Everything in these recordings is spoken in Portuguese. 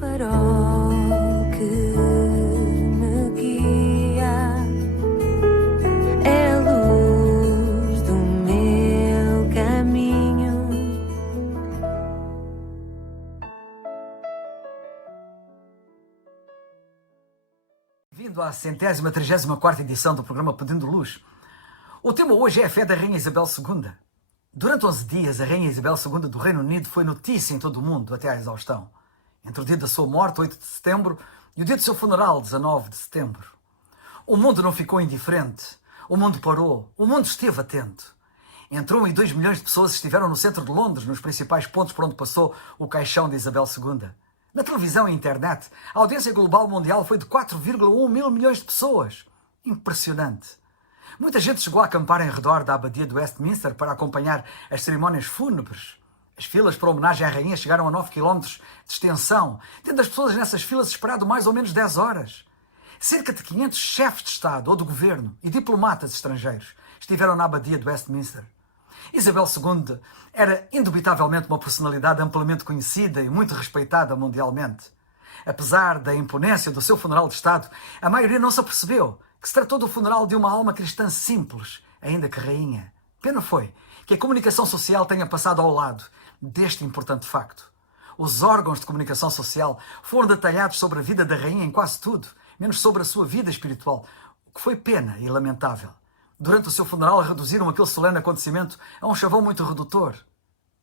farol que me guia, é a luz do meu caminho. Vindo à 134ª edição do programa Pedindo Luz. O tema hoje é a fé da Rainha Isabel II. Durante 11 dias, a Rainha Isabel II do Reino Unido foi notícia em todo o mundo, até à exaustão. Entre o dia da sua morte, 8 de setembro, e o dia do seu funeral, 19 de setembro. O mundo não ficou indiferente. O mundo parou. O mundo esteve atento. Entre 1 e 2 milhões de pessoas estiveram no centro de Londres, nos principais pontos por onde passou o caixão de Isabel II. Na televisão e internet, a audiência global mundial foi de 4,1 mil milhões de pessoas. Impressionante. Muita gente chegou a acampar em redor da abadia de Westminster para acompanhar as cerimónias fúnebres. As filas para homenagem à rainha chegaram a 9 km de extensão, tendo as pessoas nessas filas esperado mais ou menos 10 horas. Cerca de 500 chefes de Estado ou de governo e diplomatas estrangeiros estiveram na abadia de Westminster. Isabel II era indubitavelmente uma personalidade amplamente conhecida e muito respeitada mundialmente. Apesar da imponência do seu funeral de Estado, a maioria não se apercebeu que se tratou do funeral de uma alma cristã simples, ainda que rainha. Pena foi que a comunicação social tenha passado ao lado deste importante facto. Os órgãos de comunicação social foram detalhados sobre a vida da rainha em quase tudo, menos sobre a sua vida espiritual, o que foi pena e lamentável. Durante o seu funeral reduziram aquele solene acontecimento a um chavão muito redutor.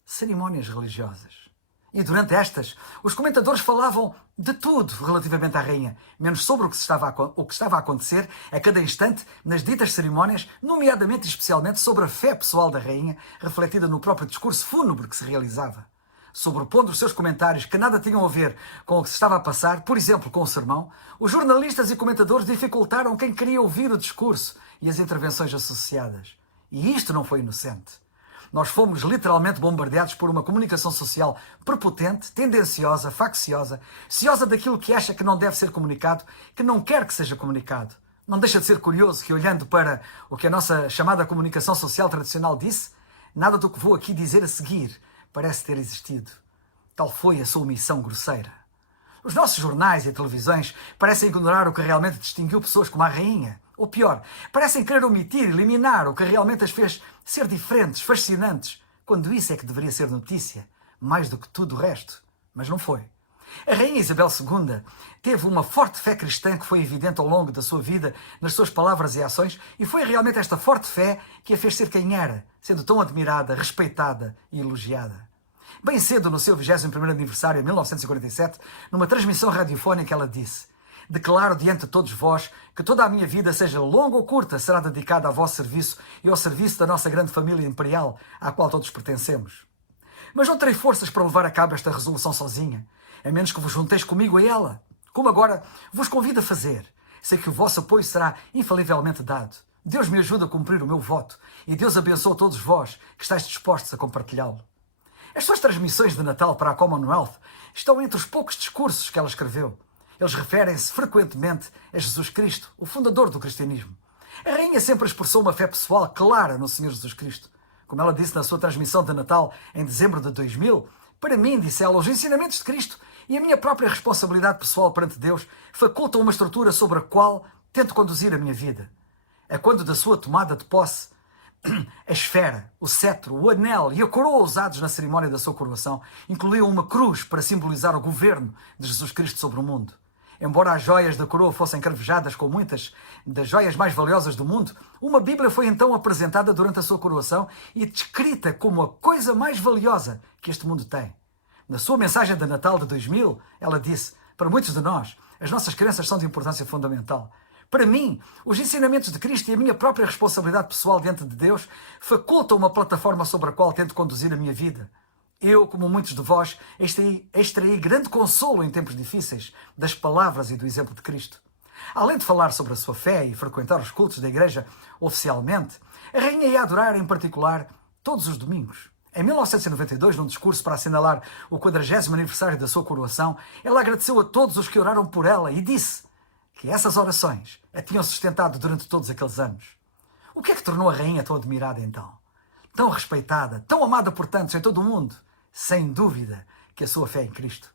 Cerimónias religiosas. E durante estas, os comentadores falavam de tudo relativamente à rainha, menos sobre o que estava a acontecer a cada instante nas ditas cerimónias, nomeadamente e especialmente sobre a fé pessoal da rainha, refletida no próprio discurso fúnebre que se realizava. Sobrepondo os seus comentários que nada tinham a ver com o que se estava a passar, por exemplo, com o sermão, os jornalistas e comentadores dificultaram quem queria ouvir o discurso e as intervenções associadas. E isto não foi inocente. Nós fomos literalmente bombardeados por uma comunicação social prepotente, tendenciosa, facciosa, ciosa daquilo que acha que não deve ser comunicado, que não quer que seja comunicado. Não deixa de ser curioso que, olhando para o que a nossa chamada comunicação social tradicional disse, nada do que vou aqui dizer a seguir parece ter existido. Tal foi a sua omissão grosseira. Os nossos jornais e televisões parecem ignorar o que realmente distinguiu pessoas como a rainha. Ou pior, parecem querer omitir, eliminar o que realmente as fez ser diferentes, fascinantes, quando isso é que deveria ser notícia, mais do que tudo o resto. Mas não foi. A Rainha Isabel II teve uma forte fé cristã que foi evidente ao longo da sua vida, nas suas palavras e ações, e foi realmente esta forte fé que a fez ser quem era, sendo tão admirada, respeitada e elogiada. Bem cedo, no seu 21º aniversário, em 1947, numa transmissão radiofónica, ela disse: "Declaro diante de todos vós que toda a minha vida, seja longa ou curta, será dedicada a vosso serviço e ao serviço da nossa grande família imperial, à qual todos pertencemos. Mas não terei forças para levar a cabo esta resolução sozinha, a menos que vos junteis comigo a ela, como agora vos convido a fazer. Sei que o vosso apoio será infalivelmente dado. Deus me ajuda a cumprir o meu voto e Deus abençoe todos vós que estáis dispostos a compartilhá-lo." As suas transmissões de Natal para a Commonwealth estão entre os poucos discursos que ela escreveu. Eles referem-se frequentemente a Jesus Cristo, o fundador do cristianismo. A rainha sempre expressou uma fé pessoal clara no Senhor Jesus Cristo. Como ela disse na sua transmissão de Natal em dezembro de 2000, "Para mim", disse ela, "os ensinamentos de Cristo e a minha própria responsabilidade pessoal perante Deus facultam uma estrutura sobre a qual tento conduzir a minha vida. É quando da sua tomada de posse, a esfera, o cetro, o anel e a coroa usados na cerimónia da sua coroação incluíam uma cruz para simbolizar o governo de Jesus Cristo sobre o mundo. Embora as joias da coroa fossem cravejadas com muitas das joias mais valiosas do mundo, uma Bíblia foi então apresentada durante a sua coroação e descrita como a coisa mais valiosa que este mundo tem. Na sua mensagem de Natal de 2000, ela disse: "Para muitos de nós, as nossas crenças são de importância fundamental. Para mim, os ensinamentos de Cristo e a minha própria responsabilidade pessoal diante de Deus facultam uma plataforma sobre a qual tento conduzir a minha vida. Eu, como muitos de vós, extraí grande consolo em tempos difíceis das palavras e do exemplo de Cristo." Além de falar sobre a sua fé e frequentar os cultos da igreja oficialmente, a rainha ia adorar em particular todos os domingos. Em 1992, num discurso para assinalar o 40º aniversário da sua coroação, ela agradeceu a todos os que oraram por ela e disse que essas orações a tinham sustentado durante todos aqueles anos. O que é que tornou a rainha tão admirada então? Tão respeitada, tão amada por tantos em todo o mundo? Sem dúvida que a sua fé em Cristo.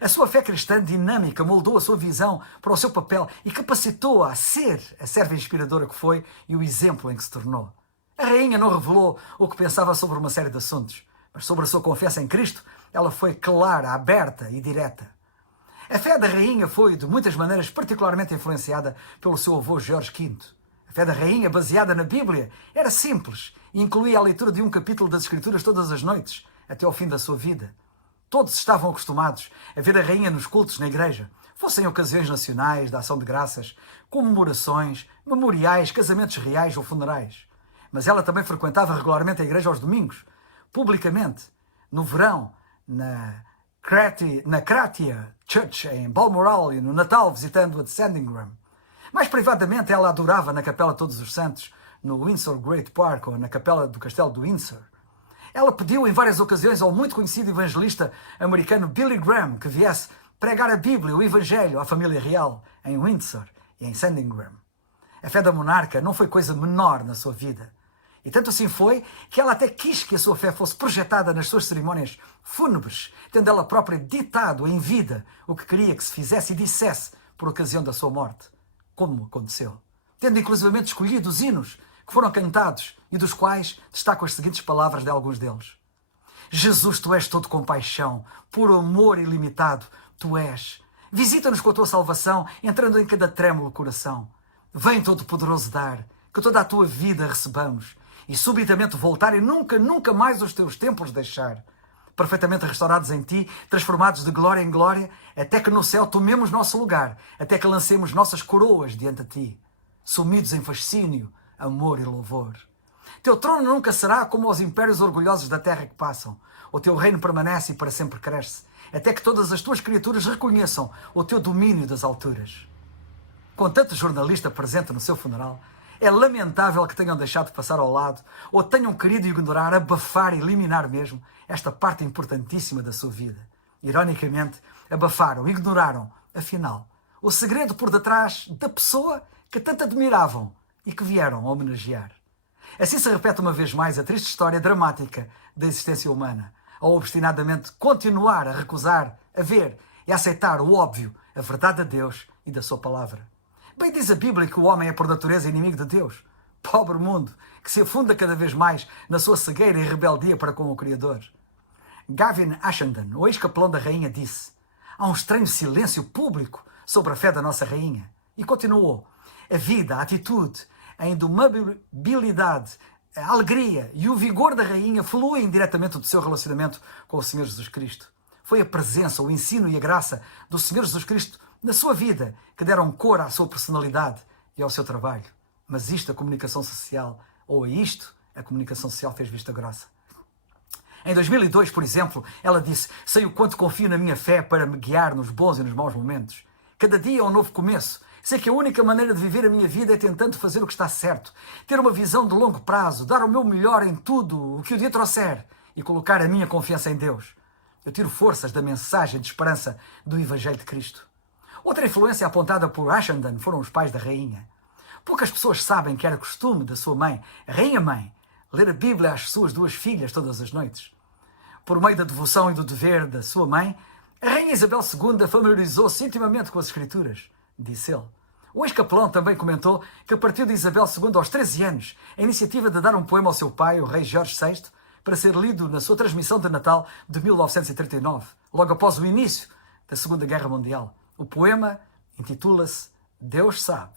A sua fé cristã dinâmica moldou a sua visão para o seu papel e capacitou-a a ser a serva inspiradora que foi e o exemplo em que se tornou. A rainha não revelou o que pensava sobre uma série de assuntos, mas sobre a sua confiança em Cristo, ela foi clara, aberta e direta. A fé da rainha foi, de muitas maneiras, particularmente influenciada pelo seu avô Jorge V. A fé da rainha, baseada na Bíblia, era simples e incluía a leitura de um capítulo das Escrituras todas as noites, até ao fim da sua vida. Todos estavam acostumados a ver a rainha nos cultos na igreja, fossem ocasiões nacionais, de ação de graças, comemorações, memoriais, casamentos reais ou funerais. Mas ela também frequentava regularmente a igreja aos domingos, publicamente, no verão, na Kratia Church em Balmoral e no Natal visitando a de Sandringham. Mais privadamente ela adorava na Capela Todos os Santos, no Windsor Great Park ou na Capela do Castelo de Windsor. Ela pediu em várias ocasiões ao muito conhecido evangelista americano Billy Graham que viesse pregar a Bíblia, o Evangelho, à família real, em Windsor e em Sandringham. A fé da monarca não foi coisa menor na sua vida. E tanto assim foi que ela até quis que a sua fé fosse projetada nas suas cerimónias fúnebres, tendo ela própria ditado em vida o que queria que se fizesse e dissesse por ocasião da sua morte, como aconteceu. Tendo inclusivamente escolhido os hinos que foram cantados e dos quais destaco as seguintes palavras de alguns deles. Jesus, tu és todo compaixão, por amor ilimitado, tu és. Visita-nos com a tua salvação, entrando em cada trêmulo coração. Vem todo-poderoso dar, que toda a tua vida recebamos, e subitamente voltar e nunca, nunca mais os teus templos deixar. Perfeitamente restaurados em ti, transformados de glória em glória, até que no céu tomemos nosso lugar, até que lancemos nossas coroas diante de ti, sumidos em fascínio, amor e louvor. Teu trono nunca será como os impérios orgulhosos da terra que passam. O teu reino permanece e para sempre cresce, até que todas as tuas criaturas reconheçam o teu domínio das alturas. Com tanto jornalista presente no seu funeral, é lamentável que tenham deixado passar ao lado ou tenham querido ignorar, abafar e eliminar mesmo esta parte importantíssima da sua vida. Ironicamente, abafaram, ignoraram, afinal, o segredo por detrás da pessoa que tanto admiravam e que vieram a homenagear. Assim se repete uma vez mais a triste história dramática da existência humana, ao obstinadamente continuar a recusar, a ver e a aceitar o óbvio, a verdade de Deus e da sua palavra. Bem diz a Bíblia que o homem é por natureza inimigo de Deus. Pobre mundo, que se afunda cada vez mais na sua cegueira e rebeldia para com o Criador. Gavin Ashenden, o ex-capelão da rainha, disse: há um estranho silêncio público sobre a fé da nossa rainha. E continuou: a vida, a atitude, a indomabilidade, a alegria e o vigor da rainha fluem diretamente do seu relacionamento com o Senhor Jesus Cristo. Foi a presença, o ensino e a graça do Senhor Jesus Cristo na sua vida que deram cor à sua personalidade e ao seu trabalho. Mas isto, a comunicação social, ou a isto, a comunicação social fez vista grossa. Em 2002, por exemplo, ela disse: sei o quanto confio na minha fé para me guiar nos bons e nos maus momentos. Cada dia é um novo começo. Sei que a única maneira de viver a minha vida é tentando fazer o que está certo, ter uma visão de longo prazo, dar o meu melhor em tudo o que o dia trouxer e colocar a minha confiança em Deus. Eu tiro forças da mensagem de esperança do Evangelho de Cristo. Outra influência apontada por Ashenden foram os pais da rainha. Poucas pessoas sabem que era costume da sua mãe, a rainha-mãe, ler a Bíblia às suas duas filhas todas as noites. Por meio da devoção e do dever da sua mãe, a rainha Isabel II familiarizou-se intimamente com as Escrituras, disse ele. O ex-capelão também comentou que partiu de Isabel II aos 13 anos a iniciativa de dar um poema ao seu pai, o rei Jorge VI, para ser lido na sua transmissão de Natal de 1939, logo após o início da Segunda Guerra Mundial. O poema intitula-se Deus Sabe.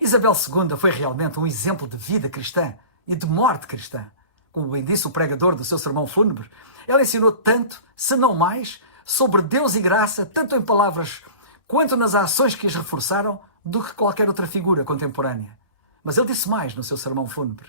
Isabel II foi realmente um exemplo de vida cristã e de morte cristã. Como bem disse o pregador do seu sermão fúnebre, ela ensinou tanto, se não mais, sobre Deus e graça, tanto em palavras quanto nas ações que as reforçaram, do que qualquer outra figura contemporânea. Mas ele disse mais no seu sermão fúnebre.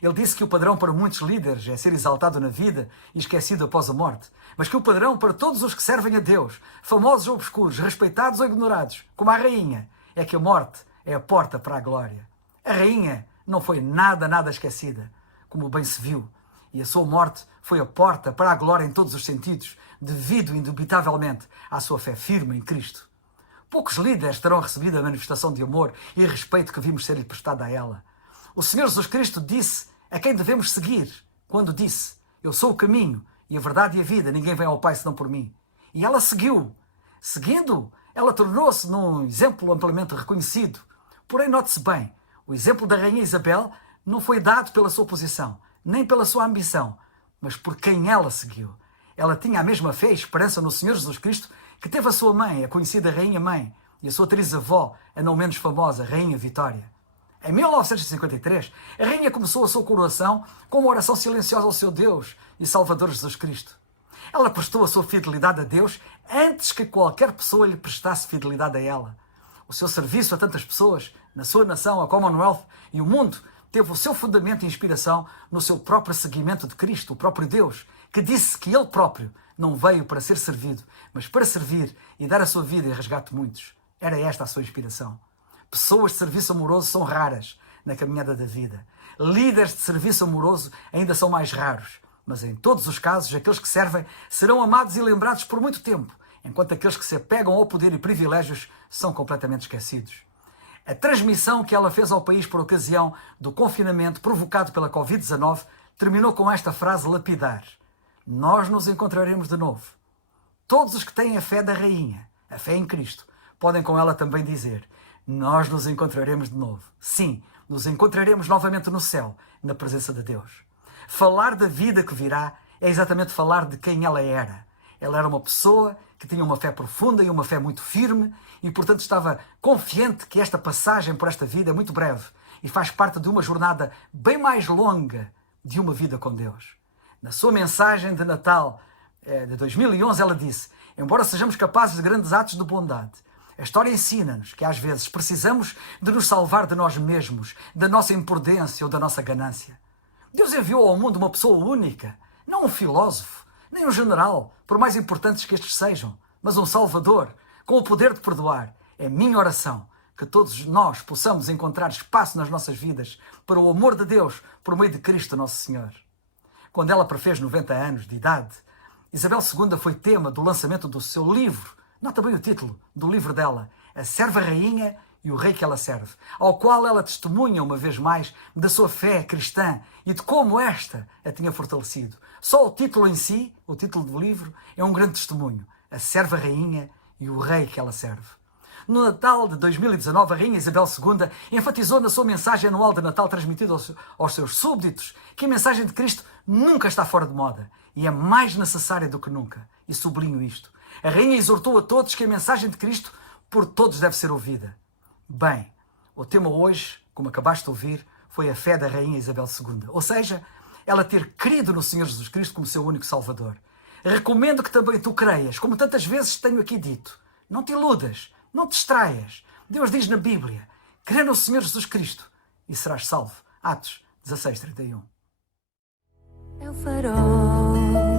Ele disse que o padrão para muitos líderes é ser exaltado na vida e esquecido após a morte, mas que o padrão para todos os que servem a Deus, famosos ou obscuros, respeitados ou ignorados, como a rainha, é que a morte é a porta para a glória. A rainha não foi nada esquecida, como bem se viu, e a sua morte foi a porta para a glória em todos os sentidos, devido indubitavelmente à sua fé firme em Cristo. Poucos líderes terão recebido a manifestação de amor e respeito que vimos ser-lhe prestada a ela. O Senhor Jesus Cristo disse a quem devemos seguir, quando disse: eu sou o caminho e a verdade e a vida, ninguém vem ao Pai senão por mim. E ela seguiu Seguindo, ela tornou-se num exemplo amplamente reconhecido. Porém, note-se bem, o exemplo da Rainha Isabel não foi dado pela sua posição, nem pela sua ambição, mas por quem ela seguiu. Ela tinha a mesma fé e esperança no Senhor Jesus Cristo que teve a sua mãe, a conhecida Rainha Mãe, e a sua trisavó, a não menos famosa Rainha Vitória. Em 1953, a rainha começou a sua coroação com uma oração silenciosa ao seu Deus e Salvador Jesus Cristo. Ela prestou a sua fidelidade a Deus antes que qualquer pessoa lhe prestasse fidelidade a ela. O seu serviço a tantas pessoas, na sua nação, a Commonwealth e o mundo, teve o seu fundamento e inspiração no seu próprio seguimento de Cristo, o próprio Deus, que disse que Ele próprio não veio para ser servido, mas para servir e dar a sua vida em resgate de muitos. Era esta a sua inspiração. Pessoas de serviço amoroso são raras na caminhada da vida. Líderes de serviço amoroso ainda são mais raros. Mas em todos os casos, aqueles que servem serão amados e lembrados por muito tempo, enquanto aqueles que se apegam ao poder e privilégios são completamente esquecidos. A transmissão que ela fez ao país por ocasião do confinamento provocado pela Covid-19 terminou com esta frase lapidar: nós nos encontraremos de novo. Todos os que têm a fé da rainha, a fé em Cristo, podem com ela também dizer: nós nos encontraremos de novo. Sim, nos encontraremos novamente no céu, na presença de Deus. Falar da vida que virá é exatamente falar de quem ela era. Ela era uma pessoa que tinha uma fé profunda e uma fé muito firme e, portanto, estava confiante que esta passagem por esta vida é muito breve e faz parte de uma jornada bem mais longa de uma vida com Deus. Na sua mensagem de Natal de 2011, ela disse: embora sejamos capazes de grandes atos de bondade, a história ensina-nos que às vezes precisamos de nos salvar de nós mesmos, da nossa imprudência ou da nossa ganância. Deus enviou ao mundo uma pessoa única, não um filósofo, nem um general, por mais importantes que estes sejam, mas um Salvador, com o poder de perdoar. É minha oração que todos nós possamos encontrar espaço nas nossas vidas para o amor de Deus por meio de Cristo Nosso Senhor. Quando ela prefez 90 anos de idade, Isabel II foi tema do lançamento do seu livro, nota bem o título do livro dela, A Serva Rainha e o Rei que ela serve, ao qual ela testemunha uma vez mais da sua fé cristã e de como esta a tinha fortalecido. Só o título em si, o título do livro, é um grande testemunho. A Serva Rainha e o Rei que ela serve. No Natal de 2019, a Rainha Isabel II enfatizou na sua mensagem anual de Natal transmitida aos seus súbditos que a mensagem de Cristo nunca está fora de moda e é mais necessária do que nunca. E sublinho isto. A Rainha exortou a todos que a mensagem de Cristo por todos deve ser ouvida. Bem, o tema hoje, como acabaste de ouvir, foi a fé da Rainha Isabel II. Ou seja, ela ter crido no Senhor Jesus Cristo como seu único Salvador. Recomendo que também tu creias, como tantas vezes tenho aqui dito. Não te iludas, não te distraias. Deus diz na Bíblia: crê no Senhor Jesus Cristo e serás salvo. Atos 16:31. É o farol